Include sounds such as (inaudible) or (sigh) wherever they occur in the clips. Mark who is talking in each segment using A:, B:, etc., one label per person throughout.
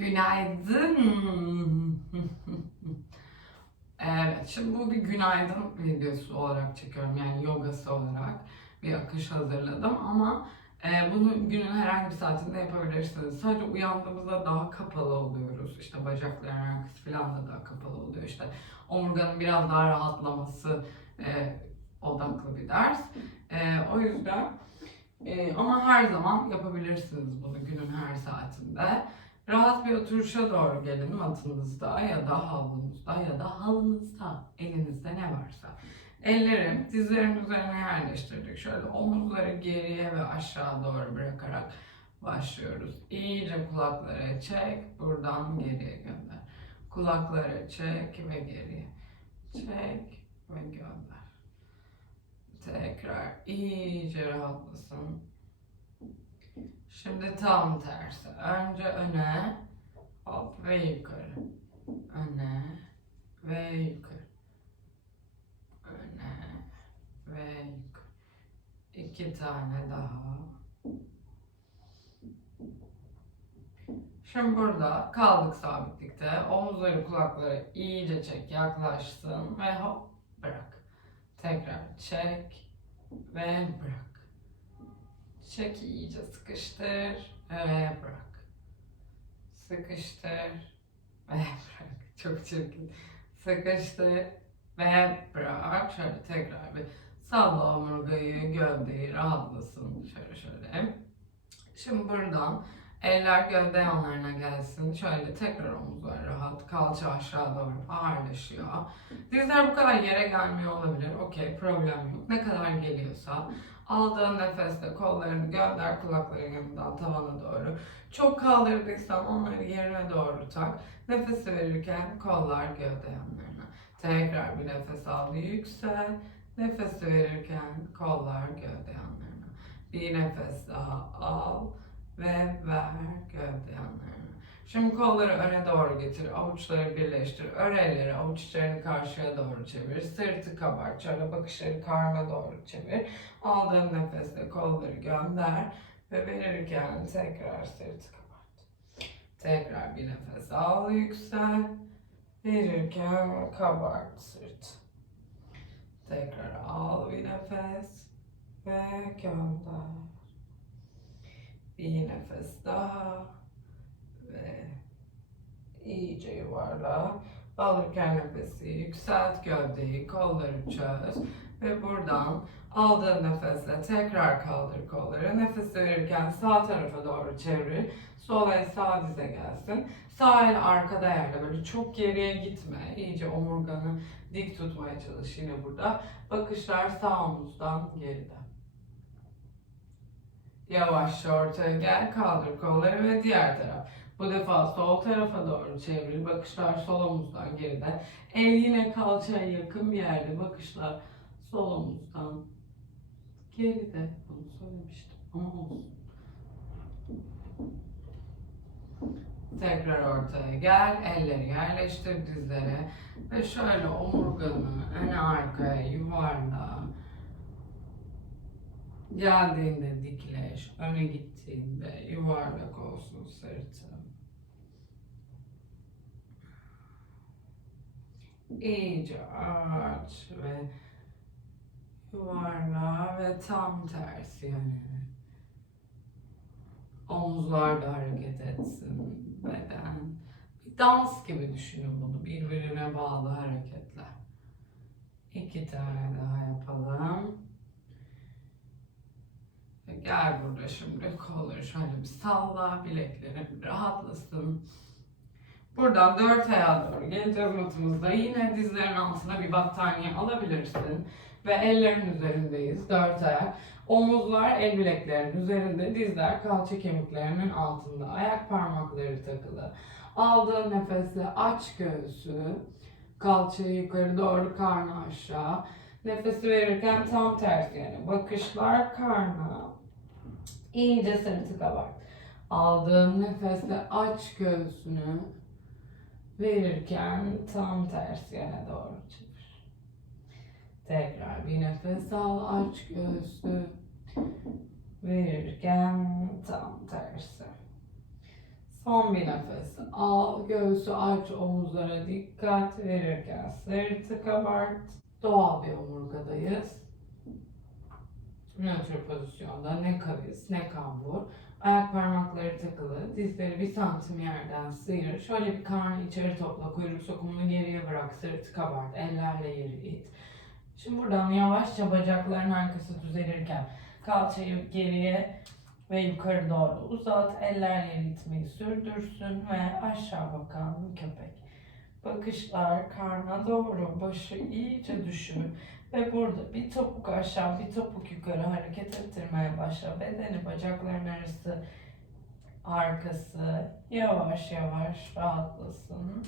A: Günaydın. (laughs) evet, şimdi bu bir günaydın videosu olarak çekiyorum. Yani yogası olarak bir akış hazırladım ama e, bunu günün herhangi bir saatinde yapabilirsiniz. Sadece uyandığımızda daha kapalı oluyoruz. İşte bacakların arkası falan da daha kapalı oluyor. İşte omurganın biraz daha rahatlaması e, odaklı bir ders. E, o yüzden e, ama her zaman yapabilirsiniz bunu günün her saatinde. Rahat bir oturuşa doğru gelin matınızda ya da halınızda ya da halınızda elinizde ne varsa. Ellerim dizlerin üzerine yerleştirdik. Şöyle omuzları geriye ve aşağı doğru bırakarak başlıyoruz. İyice kulakları çek, buradan geriye gönder. Kulakları çek ve geriye. Çek ve gönder. Tekrar iyice rahatlasın. Şimdi tam tersi. Önce öne, hop ve yukarı. Öne ve yukarı. Öne ve yukarı. İki tane daha. Şimdi burada kaldık sabitlikte. Omuzları kulakları iyice çek, yaklaşsın ve hop bırak. Tekrar çek ve bırak. Çek iyice sıkıştır ve bırak. Sıkıştır ve bırak. Çok çirkin. Sıkıştır ve bırak. Şöyle tekrar bir salla omurgayı, gövdeyi rahatlasın. Şöyle şöyle. Şimdi buradan eller gövde yanlarına gelsin. Şöyle tekrar omuzlar rahat. Kalça aşağı doğru ağırlaşıyor. Dizler bu kadar yere gelmiyor olabilir. Okey problem yok. Ne kadar geliyorsa. Aldığın nefeste kollarını gönder kulakların yanından tavana doğru. Çok kaldırdıysan onları yerine doğru tak. Nefesi verirken kollar gövde yanlarına. Tekrar bir nefes al, yüksel. Nefesi verirken kollar gövde yanlarına. Bir nefes daha al ve ver gövde yanlarına. Şimdi kolları öne doğru getir, avuçları birleştir, elleri, avuç içlerini karşıya doğru çevir, sırtı kabart, şöyle bakışları karna doğru çevir. Aldığın nefeste kolları gönder ve verirken tekrar sırtı kabart. Tekrar bir nefes al, yüksel. Verirken kabart sırt. Tekrar al bir nefes ve gönder. Bir nefes daha ve iyice yuvarla. Alırken nefesi yükselt gövdeyi, kolları çöz ve buradan aldığın nefesle tekrar kaldır kolları. Nefes verirken sağ tarafa doğru çevir. Sol el sağ dize gelsin. Sağ el arkada yerde böyle çok geriye gitme. İyice omurganı dik tutmaya çalış yine burada. Bakışlar sağ omuzdan geride. Yavaşça ortaya gel, kaldır kolları ve diğer taraf. Bu defa sol tarafa doğru çevir. Bakışlar sol omuzdan geride. El yine kalçaya yakın bir yerde. Bakışlar sol omuzdan geride. Bunu söylemiştim ama olsun. Tekrar ortaya gel. Elleri yerleştir dizlere. Ve şöyle omurganı öne arkaya yuvarla. Geldiğinde dikleş. Öne gittiğinde yuvarlak olsun sırtın. İyice aç ve yuvarla ve tam tersi yani. Omuzlar da hareket etsin, beden. Bir dans gibi düşünün bunu, birbirine bağlı hareketler. İki tane daha yapalım. Gel burada şimdi kolları şöyle bir salla, bileklerin rahatlasın. Buradan dört ayağa doğru geleceğiz matımızda. Yine dizlerin altına bir battaniye alabilirsin. Ve ellerin üzerindeyiz. Dört ayak. Omuzlar el bileklerinin üzerinde. Dizler kalça kemiklerinin altında. Ayak parmakları takılı. Aldığın nefesle aç göğsü. Kalçayı yukarı doğru karnı aşağı. Nefesi verirken tam tersi yani. Bakışlar karna. İyice sırtı kabart. Aldığın nefesle aç göğsünü. Verirken tam tersi yana doğru çevir. Tekrar bir nefes al, aç göğsü. Verirken tam tersi. Son bir nefes al. Göğsü aç, omuzlara dikkat verirken sırtı kabart. Doğal bir omurgadayız. Nötr pozisyonda ne kavis ne kambur. Ayak parmakları takılı. Dizleri bir santim yerden sıyır. Şöyle bir karnı içeri topla. Kuyruk sokumunu geriye bırak. Sırtı kabart. Ellerle yeri it. Şimdi buradan yavaşça bacakların arkası düzelirken kalçayı geriye ve yukarı doğru uzat. Eller yeri itmeyi sürdürsün ve aşağı bakan köpek. Bakışlar karna doğru, başı iyice düşür ve burada bir topuk aşağı, bir topuk yukarı hareket ettirmeye başla. Bedeni bacakların arası, arkası yavaş yavaş rahatlasın.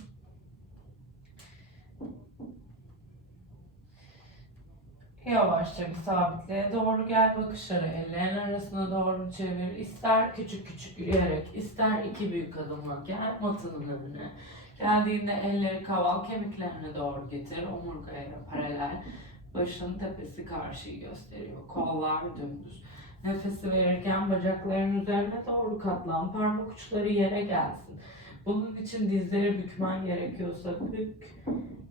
A: Yavaşça bir sabitliğe doğru gel bakışları ellerin arasına doğru çevir. İster küçük küçük yürüyerek, ister iki büyük adımla gel matının önüne. Geldiğinde elleri kaval kemiklerine doğru getir. Omurgaya paralel. Başın tepesi karşıyı gösteriyor. Kollar dümdüz. Nefesi verirken bacakların üzerine doğru katlan. Parmak uçları yere gelsin. Bunun için dizleri bükmen gerekiyorsa bük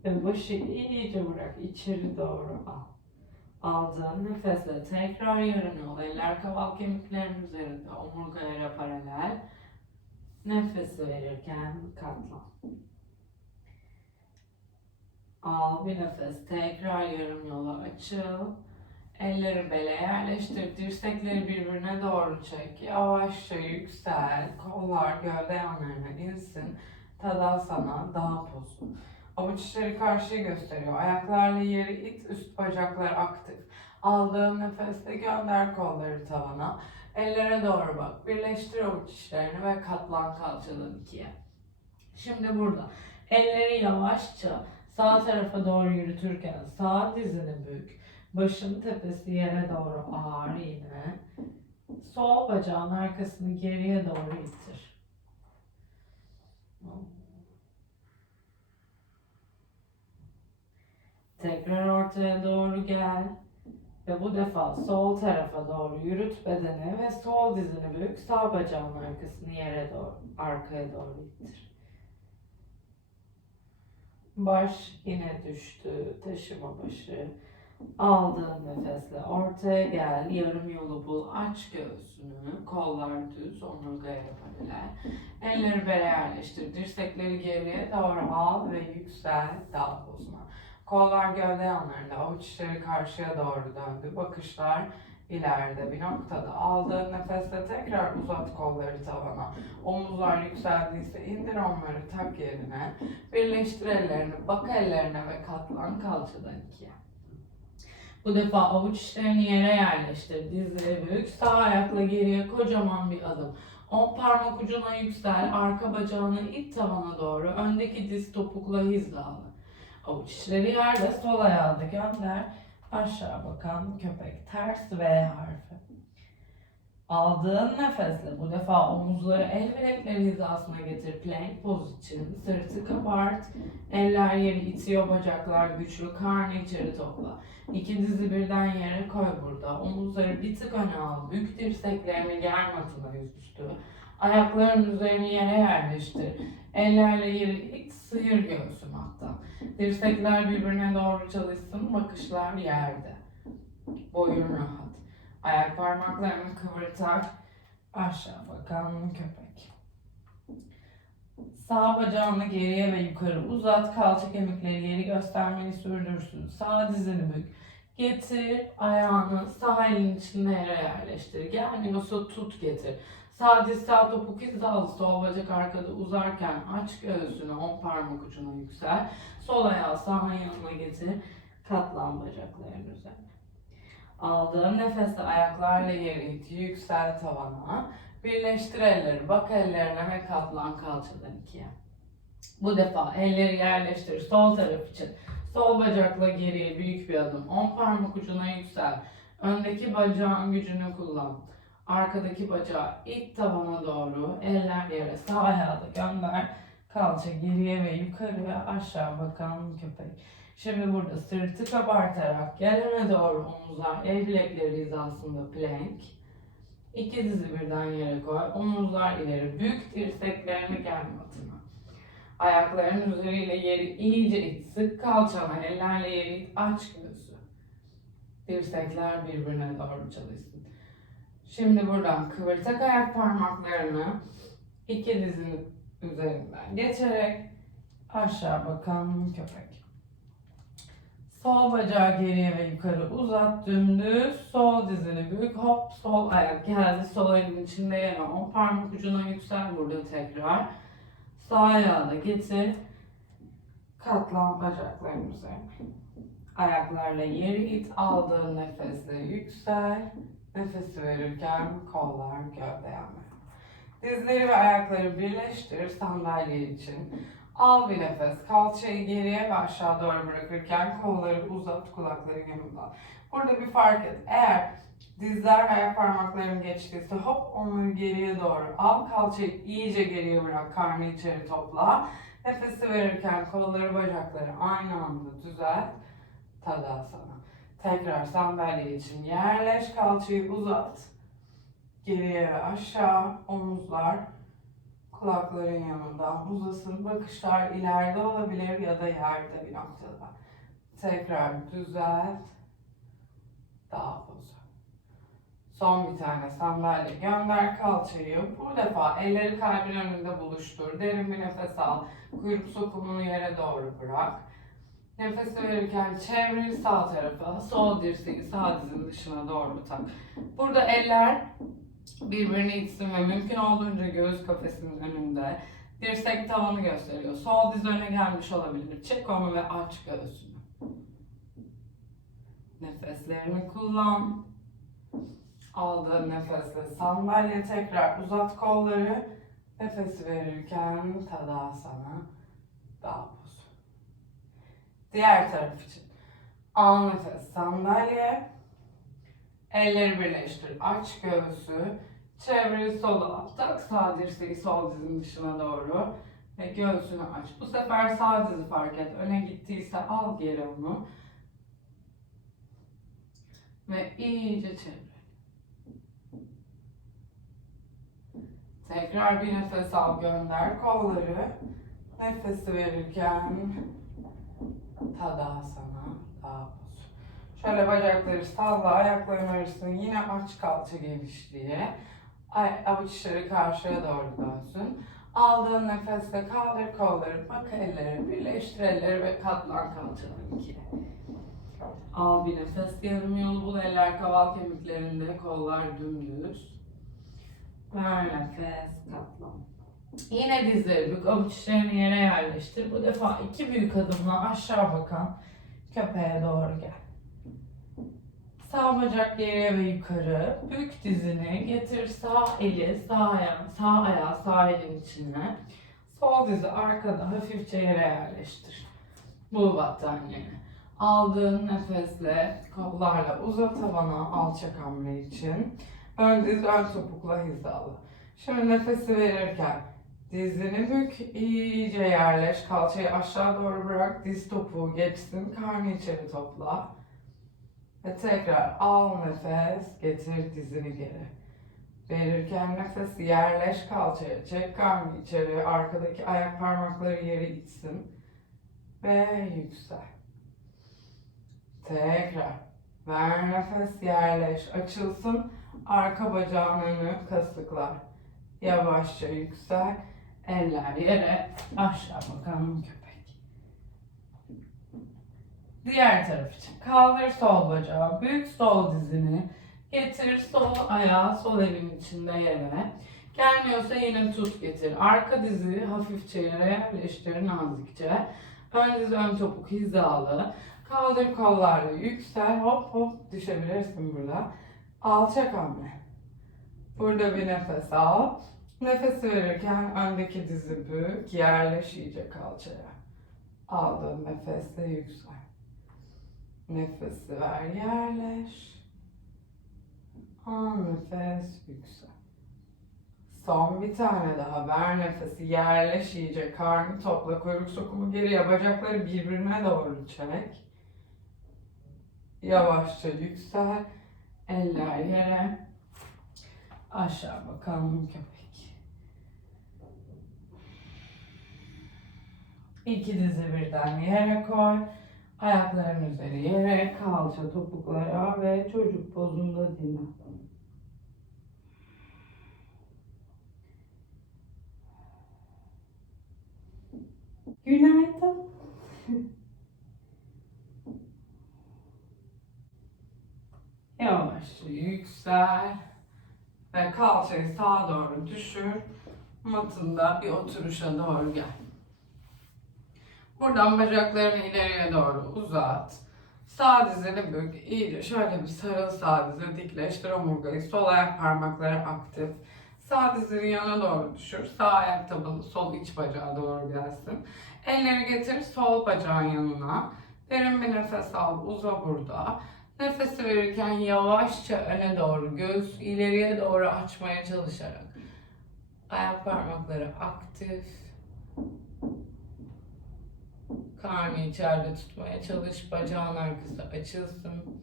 A: başı iyice bırak. içeri doğru al. Aldığın nefesle tekrar yarım yol. Eller kaval kemiklerin üzerinde. Omurgaya paralel. Nefesi verirken katlan. Al bir nefes. Tekrar yarım yola açıl. Elleri bele yerleştir. Dirsekleri birbirine doğru çek. Yavaşça yüksel. Kollar gövde yanlarına insin. Tadasana dağ pozu. Avuç içleri karşıya gösteriyor. Ayaklarla yeri it. Üst bacaklar aktif. Aldığın nefeste gönder kolları tavana. Ellere doğru bak. Birleştir avuç içlerini ve katlan kalçadan ikiye. Şimdi burada elleri yavaşça sağ tarafa doğru yürütürken sağ dizini bük. Başın tepesi yere doğru ağır yine. Sol bacağın arkasını geriye doğru ittir. Tekrar ortaya doğru gel. Ve bu defa sol tarafa doğru yürüt bedeni ve sol dizini bük. Sağ bacağın arkasını yere doğru, arkaya doğru ittir. Baş yine düştü. Taşıma başı. Aldığın nefesle ortaya gel. Yarım yolu bul. Aç göğsünü. Kollar düz. Omurgaya paralel. Elleri bere yerleştir. Dirsekleri geriye doğru al ve yüksel. Dal pozuna. Kollar gövde yanlarında. Avuç içleri karşıya doğru döndü. Bakışlar ileride bir noktada. Aldığın nefesle tekrar uzat kolları tavana. Omuzlar yükseldiyse indir onları tak yerine. Birleştir ellerini, bak ellerine ve katlan kalçadan ikiye. Bu defa avuç içlerini yere yerleştir. Dizleri büyük. Sağ ayakla geriye kocaman bir adım. On parmak ucuna yüksel. Arka bacağını it tavana doğru. Öndeki diz topukla hizalı. Avuç içleri yerde. Sol ayağı da gönder. Aşağı bakan köpek. Ters V harfi. Aldığın nefesle bu defa omuzları el bilekleri hizasına getir. Plank poz. Sırtı kabart. Eller yeri itiyor. Bacaklar güçlü. Karnı içeri topla. İki dizi birden yere koy burada. Omuzları bir tık öne al. Bük dirseklerini gel matına yüzüstü. Ayakların üzerini yere yerleştir. Ellerle yeri it. Sıyır göğsü mattan. Dirsekler birbirine doğru çalışsın. Bakışlar yerde. Boyun rahat. Ayak parmaklarını kıvırtarak aşağı bakan köpek. Sağ bacağını geriye ve yukarı uzat. Kalça kemikleri yeri göstermeni sürdürsün. Sağ dizini bük. Getir ayağını sağ elin içinde yere yerleştir. Gelmiyorsa tut getir. Diz sağ topuk hizalı sol bacak arkada uzarken aç göğsünü on parmak ucuna yüksel. Sol ayağı sağ yanına getir. Katlan bacakların üzerine. Aldığın nefeste ayaklarla yeri it, yüksel tavana. Birleştir elleri, bak ellerine ve katlan kalçadan ikiye. Bu defa elleri yerleştir sol taraf için. Sol bacakla geriye büyük bir adım. 10 parmak ucuna yüksel. Öndeki bacağın gücünü kullan. Arkadaki bacağı it tavana doğru. Eller yere sağ ayağı gönder. Kalça geriye ve yukarıya aşağı bakan köpek. Şimdi burada sırtı kabartarak gel öne doğru omuzlar, el bilekleri hizasında plank. İki dizi birden yere koy. Omuzlar ileri. Büyük dirseklerini gel matına. Ayakların üzeriyle yeri iyice it. Sık kalçana. Ellerle yeri it. Aç göğsü. Dirsekler birbirine doğru çalışsın. Şimdi buradan kıvırtak ayak parmaklarını iki dizinin üzerinden geçerek aşağı bakan köpek. Sol bacağı geriye ve yukarı uzat dümdüz. Sol dizini büyük hop sol ayak geldi. Sol elin içinde yer al. O parmak ucuna yüksel burada tekrar. Sağ ayağı da getir. Katlan bacakların üzerine. Ayaklarla yeri it. Aldığın nefesle yüksel. Nefesi verirken kollar gövdeye Dizleri ve ayakları birleştir sandalye için. Al bir nefes. Kalçayı geriye ve aşağı doğru bırakırken kolları uzat, kulakları yanında. Burada bir fark et. Eğer dizler ve ayak parmakların geçtiyse hop onları geriye doğru al. Kalçayı iyice geriye bırak. Karnı içeri topla. Nefesi verirken kolları, bacakları aynı anda düzelt. Tadasana. Tekrar sandalye için yerleş. Kalçayı uzat. Geriye ve aşağı. Omuzlar kulakların yanından uzasın. Bakışlar ileride olabilir ya da yerde bir noktada. Tekrar düzelt. Daha uzun. Son bir tane sandalye gönder kalçayı. Bu defa elleri kalbin önünde buluştur. Derin bir nefes al. Kuyruk sokumunu yere doğru bırak. Nefes verirken çevir sağ tarafa. Sol dirseği sağ dizin dışına doğru tak. Burada eller birbirini itsin ve mümkün olduğunca göğüs kafesinin önünde. Dirsek tavanı gösteriyor. Sol diz öne gelmiş olabilir. Çek onu ve aç göğsünü. Nefeslerini kullan. Aldığın nefesle sandalye tekrar uzat kolları. Nefes verirken tadasana daha buz. Diğer taraf için. Al nefes sandalye. Elleri birleştir. Aç göğsü. Çeviri sola. Tak sağ dirseği sol dizin dışına doğru. Ve göğsünü aç. Bu sefer sağ dizi fark et. Öne gittiyse al geri onu. Ve iyice çevir. Tekrar bir nefes al gönder kolları. Nefesi verirken tadasana daha boz. Şöyle bacakları salla, ayakların arasını yine aç kalça genişliği. Ay, avuç içleri karşıya doğru dönsün. Aldığın nefesle kaldır kolları, bak elleri, birleştir elleri ve katlan kalçalarını ikiye. Al bir nefes, yarım yolu bul, eller kaval kemiklerinde, kollar dümdüz. Ver nefes, katlan. Yine dizleri bük, avuç içlerini yere yerleştir. Bu defa iki büyük adımla aşağı bakan köpeğe doğru gel. Sağ bacak geriye ve yukarı. Bük dizini getir sağ eli sağ ayağın sağ ayağı sağ elin içine. Sol dizi arkada hafifçe yere yerleştir. Bu battaniyeni. Aldığın nefesle kollarla uzat tavana alçak hamle için. Ön diz ön topukla hizalı. Şimdi nefesi verirken dizini bük, iyice yerleş. Kalçayı aşağı doğru bırak. Diz topuğu geçsin. Karnı içeri topla. Ve tekrar al nefes, getir dizini geri. Verirken nefes yerleş kalçaya, çek karnı içeri, arkadaki ayak parmakları yere itsin. Ve yüksel. Tekrar. Ver nefes, yerleş, açılsın. Arka bacağın önü kasıklar. Yavaşça yüksel. Eller yere, aşağı bakalım köpek. Diğer taraf için. Kaldır sol bacağı. Büyük sol dizini. Getir sol ayağı sol elin içinde yere. Gelmiyorsa yine tut getir. Arka dizi hafifçe yere yerleştir nazikçe. Ön diz ön topuk hizalı. Kaldır kollarla yüksel. Hop hop düşebilirsin burada. Alçak hamle. Burada bir nefes al. Nefes verirken öndeki dizi bük. Yerleş iyice kalçaya. Aldığın nefesle yüksel. Nefesi ver yerleş. Al nefes yüksel. Son bir tane daha ver nefesi yerleş iyice karnı topla kuyruk sokumu geriye bacakları birbirine doğru çek. Yavaşça yüksel. Eller yere. Aşağı bakalım köpek. İki dizi birden yere koy. Ayakların üzeri yere, kalça topuklara ve çocuk pozunda dinlen. Günaydın. Yavaşça yüksel ve kalçayı sağa doğru düşür. Matında bir oturuşa doğru gel. Buradan bacaklarını ileriye doğru uzat. Sağ dizini bük. İyice şöyle bir sarıl sağ dize dikleştir omurgayı. Sol ayak parmakları aktif. Sağ dizini yana doğru düşür. Sağ ayak tabanı sol iç bacağa doğru gelsin. Elleri getir sol bacağın yanına. Derin bir nefes al. Uza burada. Nefesi verirken yavaşça öne doğru, göğüs ileriye doğru açmaya çalışarak. Ayak parmakları aktif. Karnı içeride tutmaya çalış. Bacağın arkası açılsın.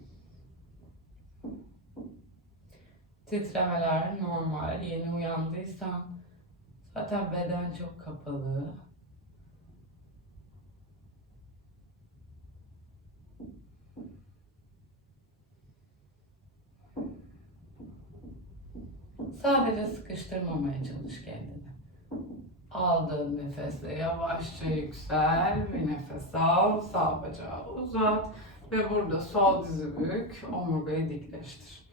A: Titremeler normal. Yeni uyandıysan zaten beden çok kapalı. Sadece sıkıştırmamaya çalış kendini. Aldığın nefesle yavaşça yüksel. Bir nefes al. Sağ bacağı uzat. Ve burada sol dizi bük. Omurgayı dikleştir.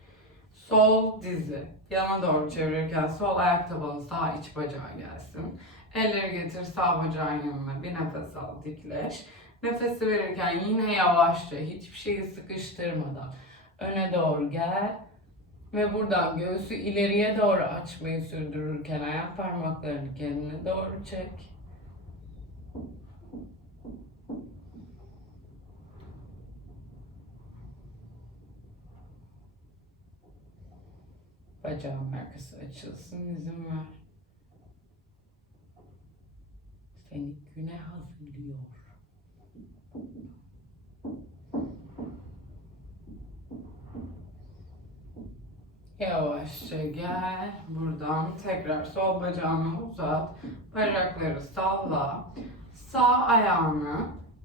A: Sol dizi yana doğru çevirirken sol ayak tabanı sağ iç bacağı gelsin. Elleri getir sağ bacağın yanına. Bir nefes al. Dikleş. Nefesi verirken yine yavaşça hiçbir şeyi sıkıştırmadan öne doğru gel. Ve buradan göğsü ileriye doğru açmayı sürdürürken ayak parmaklarını kendine doğru çek. Bacağın arkası açılsın izin ver. Seni güne hazırlıyor. Yavaşça gel. Buradan tekrar sol bacağını uzat. Bacakları salla. Sağ ayağını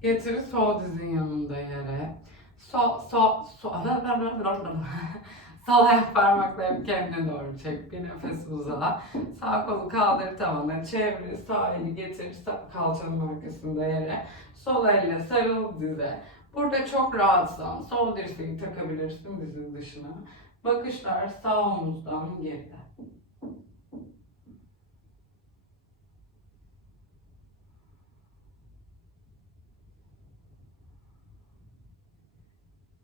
A: getir sol dizin yanında yere. Sol, sol, sol. (laughs) sol ayak parmaklarını kendine doğru çek. Bir nefes uza. Sağ kolu kaldır tavana. Çevir. Sağ eli getir. Sağ kalçanın arkasında yere. Sol elle sarıl dize. Burada çok rahatsan sol dirseği takabilirsin dizin dışına. Bakışlar sağ omuzdan geride.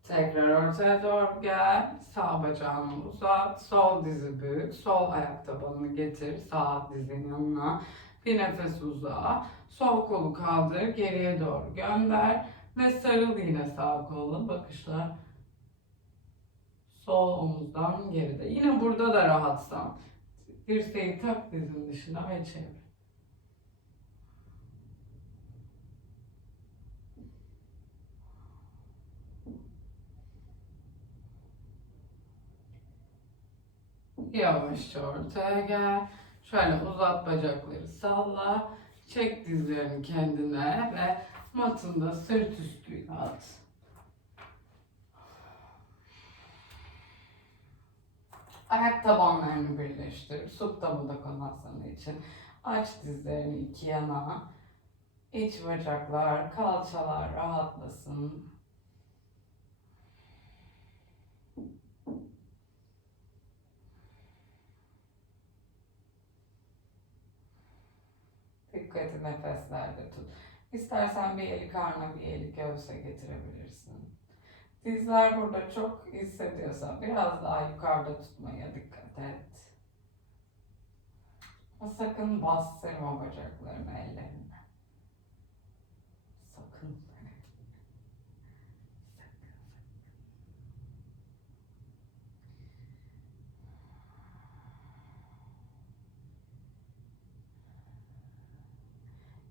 A: Tekrar ortaya doğru gel. Sağ bacağını uzat. Sol dizi büyük. Sol ayak tabanını getir. Sağ dizin yanına. Bir nefes uza. Sol kolu kaldır. Geriye doğru gönder. Ve sarıl yine sağ kolla. Bakışlar Sol omuzdan geride. Yine burada da rahatsan. Dirseği tak dizin dışına ve çevir. Yavaşça ortaya gel. Şöyle uzat bacakları salla. Çek dizlerini kendine ve matında sırt üstü yat. Ayak tabanlarını birleştir. Supta Budakonasana için. Aç dizlerini iki yana. İç bacaklar, kalçalar rahatlasın. Dikkati nefeslerde tut. İstersen bir eli karnına, bir eli göğse getirebilirsin. Dizler burada çok hissediyorsan biraz daha yukarıda tutmaya dikkat et. Sakın bastırma bacaklarını ellerine. Sakın.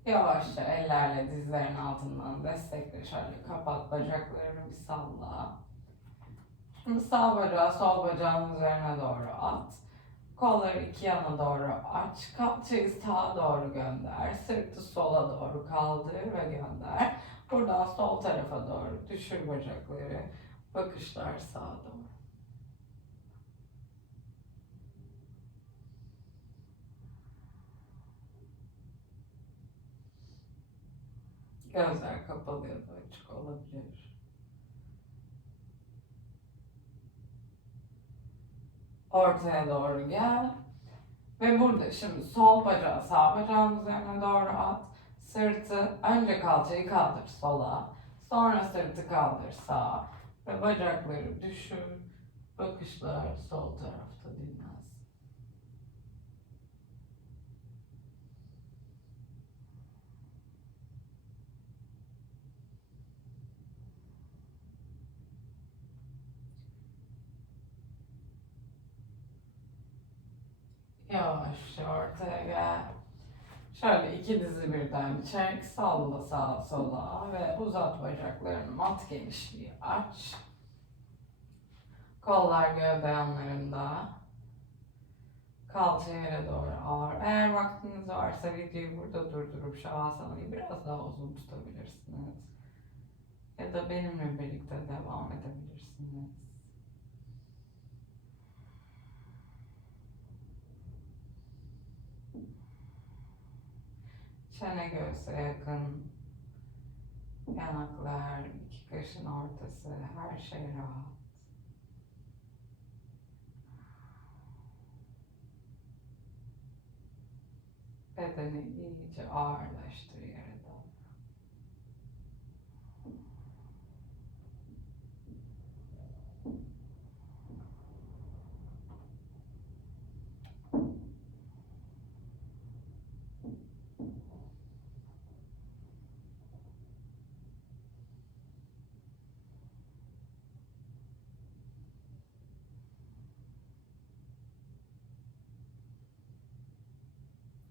A: Yavaşça ellerle dizlerin altından destekle. Şöyle kapat bacaklarını bir salla. Şimdi sağ bacağı sol bacağın üzerine doğru at. Kolları iki yana doğru aç. Kalçayı sağa doğru gönder. Sırtı sola doğru kaldır ve gönder. Buradan sol tarafa doğru düşür bacakları. Bakışlar sağa doğru. Gözler kapalı ya da açık olabilir. Ortaya doğru gel. Ve burada şimdi sol bacağı sağ bacağın üzerine doğru at. Sırtı önce kalçayı kaldır sola. Sonra sırtı kaldır sağa. Ve bacakları düşür. Bakışlar sol tarafta dinlensin. Yavaşça ortaya gel. Şöyle iki dizi birden çek, salla sağa sola ve uzat bacaklarını mat genişliği aç. Kollar gövde yanlarında. Kalça yere doğru ağır. Eğer vaktiniz varsa videoyu burada durdurup şavasanayı biraz daha uzun tutabilirsiniz. Ya da benimle birlikte devam edebilirsiniz. Çene göğse yakın. Yanaklar, iki kaşın ortası, her şey rahat. Bedeni iyice ağırlaştır doğru.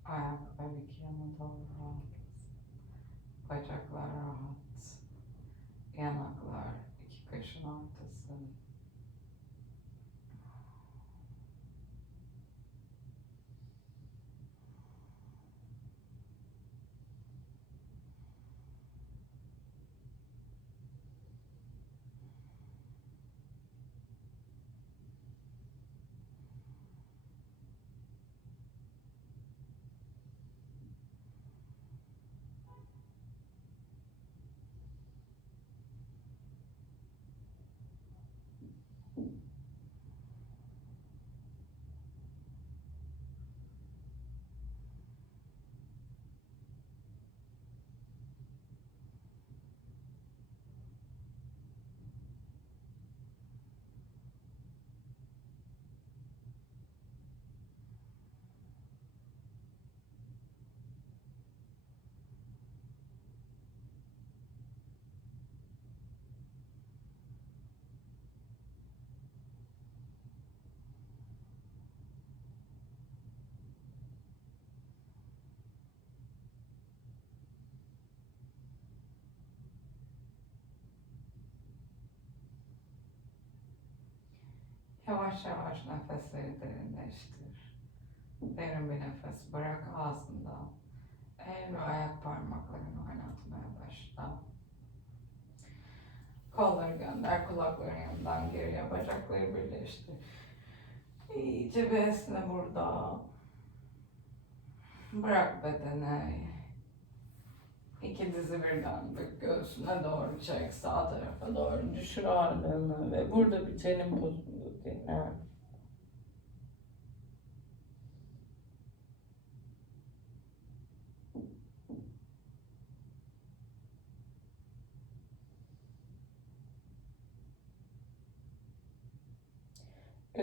A: Ayaklar iki yana doğru rahat. Bacaklar rahat. Yanaklar, iki kaşın ortası. Yavaş yavaş nefesleri derinleştir. Derin bir nefes bırak ağzından. El ve ayak parmaklarını oynatmaya başla. Kolları gönder, kulakların yanından geriye, bacakları birleştir. İyice bir esne burada. Bırak bedeni. İki dizi birden bük göğsüne doğru çek, sağ tarafa doğru düşür ağırlığını ve burada bir çenin pozunda dinle.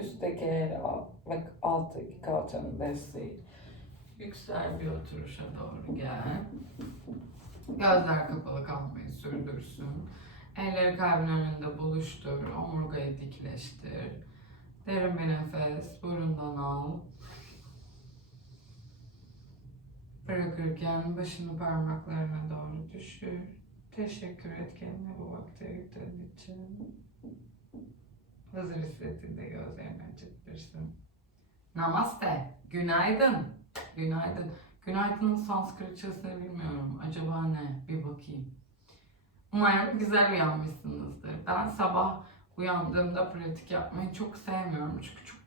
A: Üstteki el al ve alttaki kalçanı besleyin. Yüksel bir oturuşa doğru gel. Gözler kapalı kalmayı sürdürsün. Elleri kalbin önünde buluştur. Omurgayı dikleştir. Derin bir nefes burundan al. Bırakırken başını parmaklarına doğru düşür. Teşekkür et kendine bu vakti ayırdığın için. Hazır hissettiğinde gözlerini açabilirsin. Namaste. Günaydın. Günaydın. Günaydın'ın Sanskritçesini bilmiyorum. Acaba ne? Bir bakayım. Umarım güzel uyanmışsınızdır. Ben sabah uyandığımda pratik yapmayı çok sevmiyorum. Çünkü çok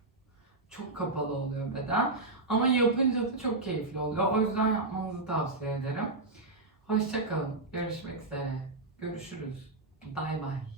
A: çok kapalı oluyor beden. Ama yapınca da çok keyifli oluyor. O yüzden yapmanızı tavsiye ederim. Hoşçakalın. Görüşmek üzere. Görüşürüz. Bay bay.